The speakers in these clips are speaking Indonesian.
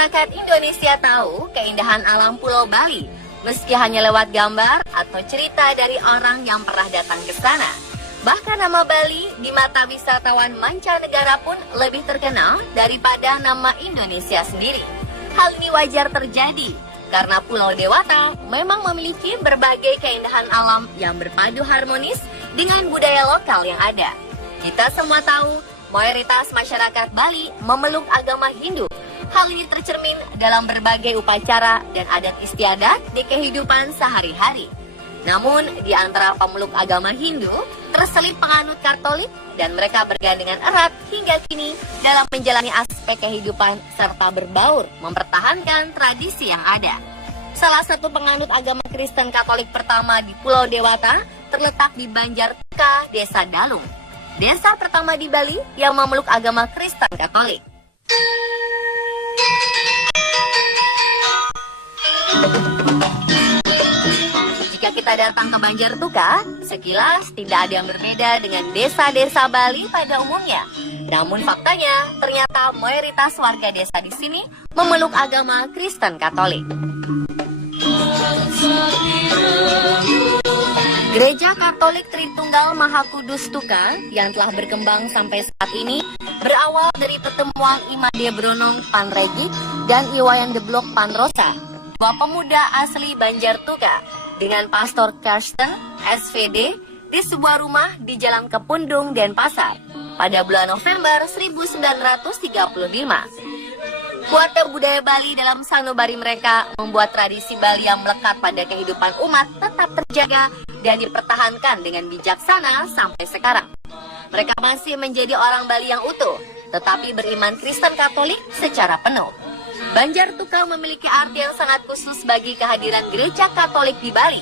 masyarakat Indonesia tahu keindahan alam Pulau Bali, meski hanya lewat gambar atau cerita dari orang yang pernah datang ke sana. Bahkan nama Bali di mata wisatawan mancanegara pun lebih terkenal daripada nama Indonesia sendiri. Hal ini wajar terjadi karena Pulau Dewata memang memiliki berbagai keindahan alam yang berpadu harmonis dengan budaya lokal yang ada. Kita semua tahu mayoritas masyarakat Bali memeluk agama Hindu. Hal ini tercermin dalam berbagai upacara dan adat istiadat di kehidupan sehari-hari. Namun, di antara pemeluk agama Hindu, terselip penganut Katolik dan mereka bergandengan erat hingga kini dalam menjalani aspek kehidupan serta berbaur mempertahankan tradisi yang ada. Salah satu penganut agama Kristen Katolik pertama di Pulau Dewata terletak di Banjar Tuka, Desa Dalung. Desa pertama di Bali yang memeluk agama Kristen Katolik. Kita datang ke Banjar Tuka, sekilas tidak ada yang berbeda dengan desa-desa Bali pada umumnya. Namun faktanya, ternyata mayoritas warga desa di sini memeluk agama Kristen Katolik. Gereja Katolik Tritunggal Maha Kudus Tuka yang telah berkembang sampai saat ini berawal dari pertemuan Imade Bronong Panrejik dan Iwayan Deblok Panrosa, dua pemuda asli Banjar Tuka, dengan Pastor Karsten, SVD, di sebuah rumah di Jalan Kepundung, Denpasar, pada bulan November 1935. Kuatnya budaya Bali dalam sanubari mereka membuat tradisi Bali yang melekat pada kehidupan umat tetap terjaga dan dipertahankan dengan bijaksana sampai sekarang. Mereka masih menjadi orang Bali yang utuh, tetapi beriman Kristen Katolik secara penuh. Banjar Tuka memiliki arti yang sangat khusus bagi kehadiran gereja Katolik di Bali.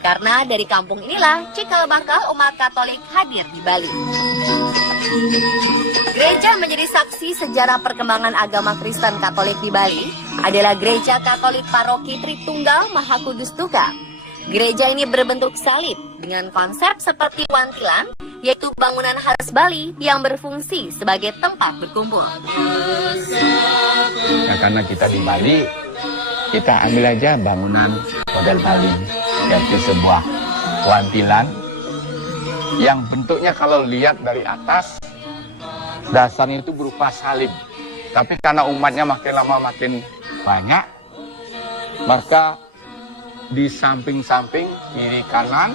Karena dari kampung inilah cikal bakal umat Katolik hadir di Bali. Gereja menjadi saksi sejarah perkembangan agama Kristen Katolik di Bali adalah Gereja Katolik Paroki Tritunggal Maha Kudus Tuka. Gereja ini berbentuk salib dengan konsep seperti wantilan, yaitu bangunan khas Bali yang berfungsi sebagai tempat berkumpul. Nah, karena kita di Bali, kita ambil aja bangunan model Bali, yaitu sebuah wantilan yang bentuknya kalau lihat dari atas, dasarnya itu berupa salib. Tapi karena umatnya makin lama makin banyak, maka di samping-samping, kiri kanan,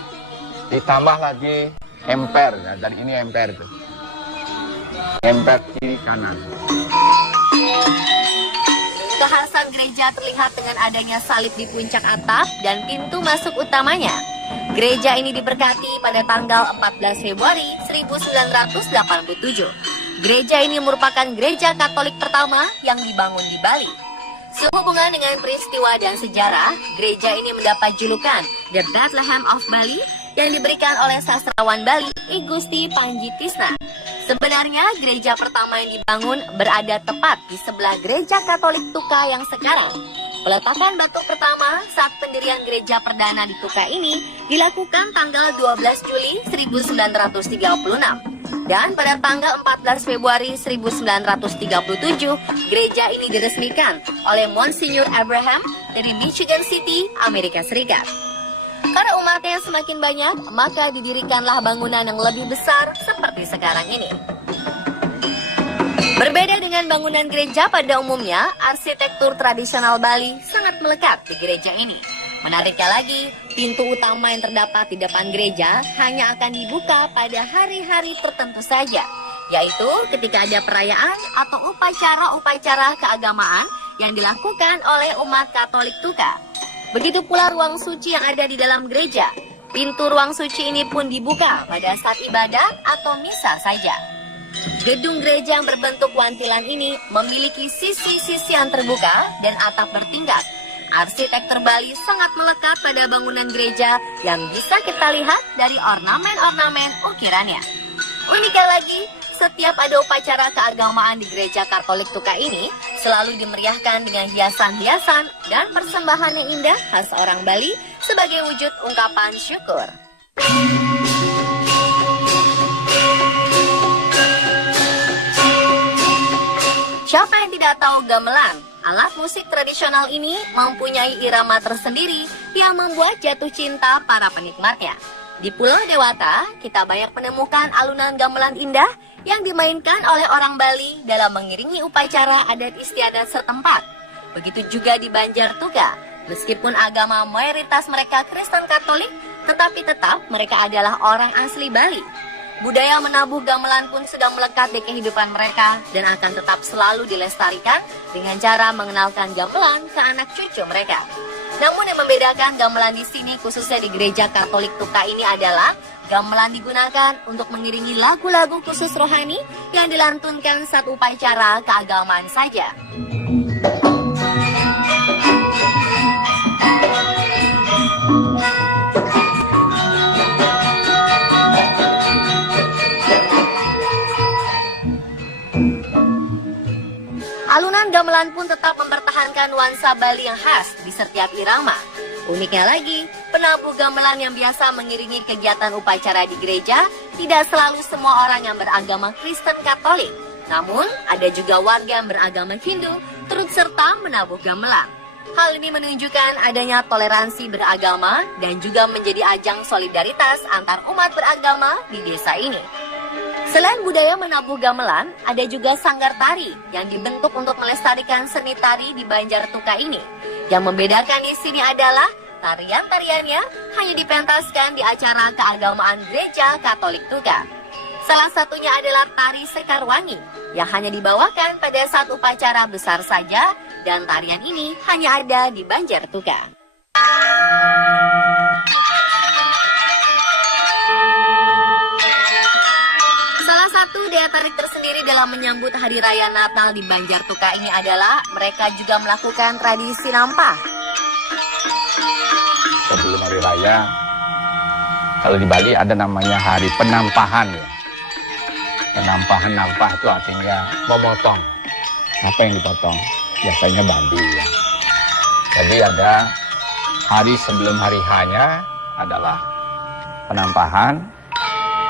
ditambah lagi emper, ya, dan ini emper itu. Emper kiri kanan. Kekhasan gereja terlihat dengan adanya salib di puncak atap dan pintu masuk utamanya. Gereja ini diberkati pada tanggal 14 Februari 1987. Gereja ini merupakan gereja Katolik pertama yang dibangun di Bali. Sehubungan dengan peristiwa dan sejarah, gereja ini mendapat julukan The Bethlehem of Bali yang diberikan oleh sastrawan Bali I Gusti Panji Tisna. Sebenarnya gereja pertama yang dibangun berada tepat di sebelah gereja Katolik Tuka yang sekarang. Peletakan batu pertama saat pendirian gereja perdana di Tuka ini dilakukan tanggal 12 Juli 1936. Dan pada tanggal 14 Februari 1937, gereja ini diresmikan oleh Monsignor Abraham dari Michigan City, Amerika Serikat. Karena umatnya semakin banyak, maka didirikanlah bangunan yang lebih besar seperti sekarang ini. Berbeda dengan bangunan gereja pada umumnya, arsitektur tradisional Bali sangat melekat di gereja ini. Menariknya lagi, pintu utama yang terdapat di depan gereja hanya akan dibuka pada hari-hari tertentu saja, yaitu ketika ada perayaan atau upacara-upacara keagamaan yang dilakukan oleh umat Katolik Tuka. Begitu pula ruang suci yang ada di dalam gereja. Pintu ruang suci ini pun dibuka pada saat ibadat atau misa saja. Gedung gereja yang berbentuk wantilan ini memiliki sisi-sisi yang terbuka dan atap bertingkat. Arsitektur Bali sangat melekat pada bangunan gereja yang bisa kita lihat dari ornamen-ornamen ukirannya. Uniknya lagi, setiap ada upacara keagamaan di gereja Katolik Tuka ini selalu dimeriahkan dengan hiasan-hiasan dan persembahan yang indah khas orang Bali sebagai wujud ungkapan syukur. Siapa yang tidak tahu gamelan? Alat musik tradisional ini mempunyai irama tersendiri yang membuat jatuh cinta para penikmatnya. Di Pulau Dewata, kita banyak menemukan alunan gamelan indah yang dimainkan oleh orang Bali dalam mengiringi upacara adat istiadat setempat. Begitu juga di Banjartuga, meskipun agama mayoritas mereka Kristen Katolik, tetapi tetap mereka adalah orang asli Bali. Budaya menabuh gamelan pun sudah melekat di kehidupan mereka dan akan tetap selalu dilestarikan dengan cara mengenalkan gamelan ke anak cucu mereka. Namun yang membedakan gamelan di sini, khususnya di gereja Katolik Tuka ini adalah gamelan digunakan untuk mengiringi lagu-lagu khusus rohani yang dilantunkan saat upacara keagamaan saja. Alunan gamelan pun tetap mempertahankan nuansa Bali yang khas di setiap irama. Uniknya lagi, penabuh gamelan yang biasa mengiringi kegiatan upacara di gereja tidak selalu semua orang yang beragama Kristen Katolik. Namun, ada juga warga yang beragama Hindu turut serta menabuh gamelan. Hal ini menunjukkan adanya toleransi beragama dan juga menjadi ajang solidaritas antar umat beragama di desa ini. Selain budaya menabuh gamelan, ada juga sanggar tari yang dibentuk untuk melestarikan seni tari di Banjartuka ini. Yang membedakan di sini adalah tarian-tariannya hanya dipentaskan di acara keagamaan Gereja Katolik Tuka. Salah satunya adalah tari Sekarwangi yang hanya dibawakan pada saat upacara besar saja, dan tarian ini hanya ada di Banjartuka. Salah satu daya tarik tersendiri dalam menyambut Hari Raya Natal di Banjartuka ini adalah mereka juga melakukan tradisi nampah. Sebelum Hari Raya, kalau di Bali ada namanya Hari Penampahan ya. Penampahan, nampah itu artinya memotong. Apa yang dipotong? Biasanya babi ya. Jadi ada hari sebelum hari H-nya adalah penampahan.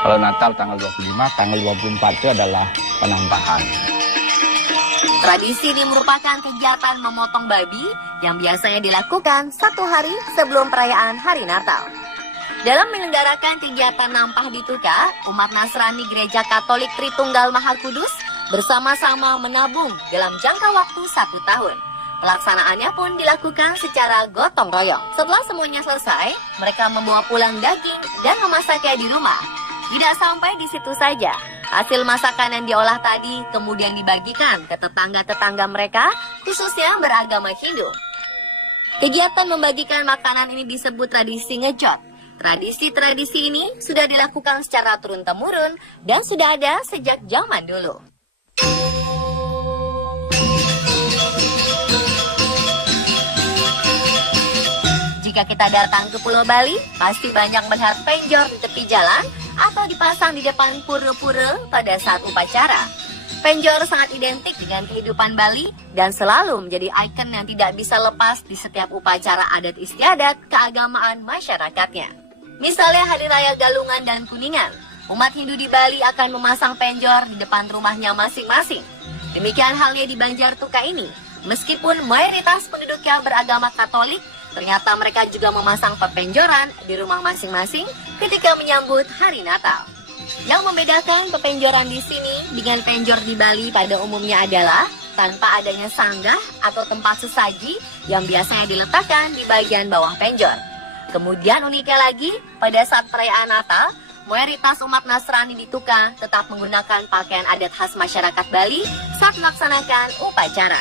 Kalau Natal tanggal 25, tanggal 24 itu adalah penampahan. Tradisi ini merupakan kegiatan memotong babi yang biasanya dilakukan 1 hari sebelum perayaan Hari Natal. Dalam menyelenggarakan kegiatan nampah di Tuka, umat Nasrani Gereja Katolik Tritunggal Maha Kudus bersama-sama menabung dalam jangka waktu 1 tahun. Pelaksanaannya pun dilakukan secara gotong royong. Setelah semuanya selesai, mereka membawa pulang daging dan memasaknya di rumah. Tidak sampai di situ saja, hasil masakan yang diolah tadi kemudian dibagikan ke tetangga-tetangga mereka, khususnya beragama Hindu. Kegiatan membagikan makanan ini disebut tradisi ngejot. Tradisi-tradisi ini sudah dilakukan secara turun-temurun dan sudah ada sejak zaman dulu. Jika kita datang ke Pulau Bali, pasti banyak melihat penjor di tepi jalan atau dipasang di depan pura-pura pada saat upacara. Penjor sangat identik dengan kehidupan Bali dan selalu menjadi ikon yang tidak bisa lepas di setiap upacara adat istiadat keagamaan masyarakatnya. Misalnya Hari Raya Galungan dan Kuningan, umat Hindu di Bali akan memasang penjor di depan rumahnya masing-masing. Demikian halnya di Banjartuka ini, meskipun mayoritas penduduknya beragama Katolik, ternyata mereka juga memasang pepenjoran di rumah masing-masing ketika menyambut Hari Natal. Yang membedakan pepenjoran di sini dengan penjor di Bali pada umumnya adalah tanpa adanya sanggah atau tempat sesaji yang biasanya diletakkan di bagian bawah penjor. Kemudian uniknya lagi, pada saat perayaan Natal, mayoritas umat Nasrani di Tuka tetap menggunakan pakaian adat khas masyarakat Bali saat melaksanakan upacara.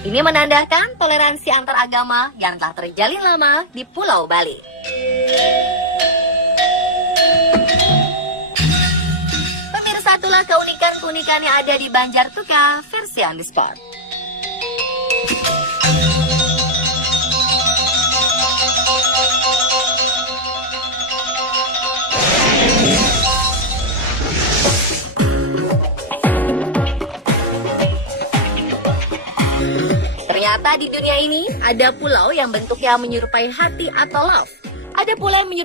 Ini menandakan toleransi antar agama yang telah terjalin lama di Pulau Bali. Pemirsa, itulah keunikan-keunikan yang ada di Banjartuka versi On The Spot. Ternyata di dunia ini ada pulau yang bentuknya menyerupai hati atau love. Ada pula yang menyerupai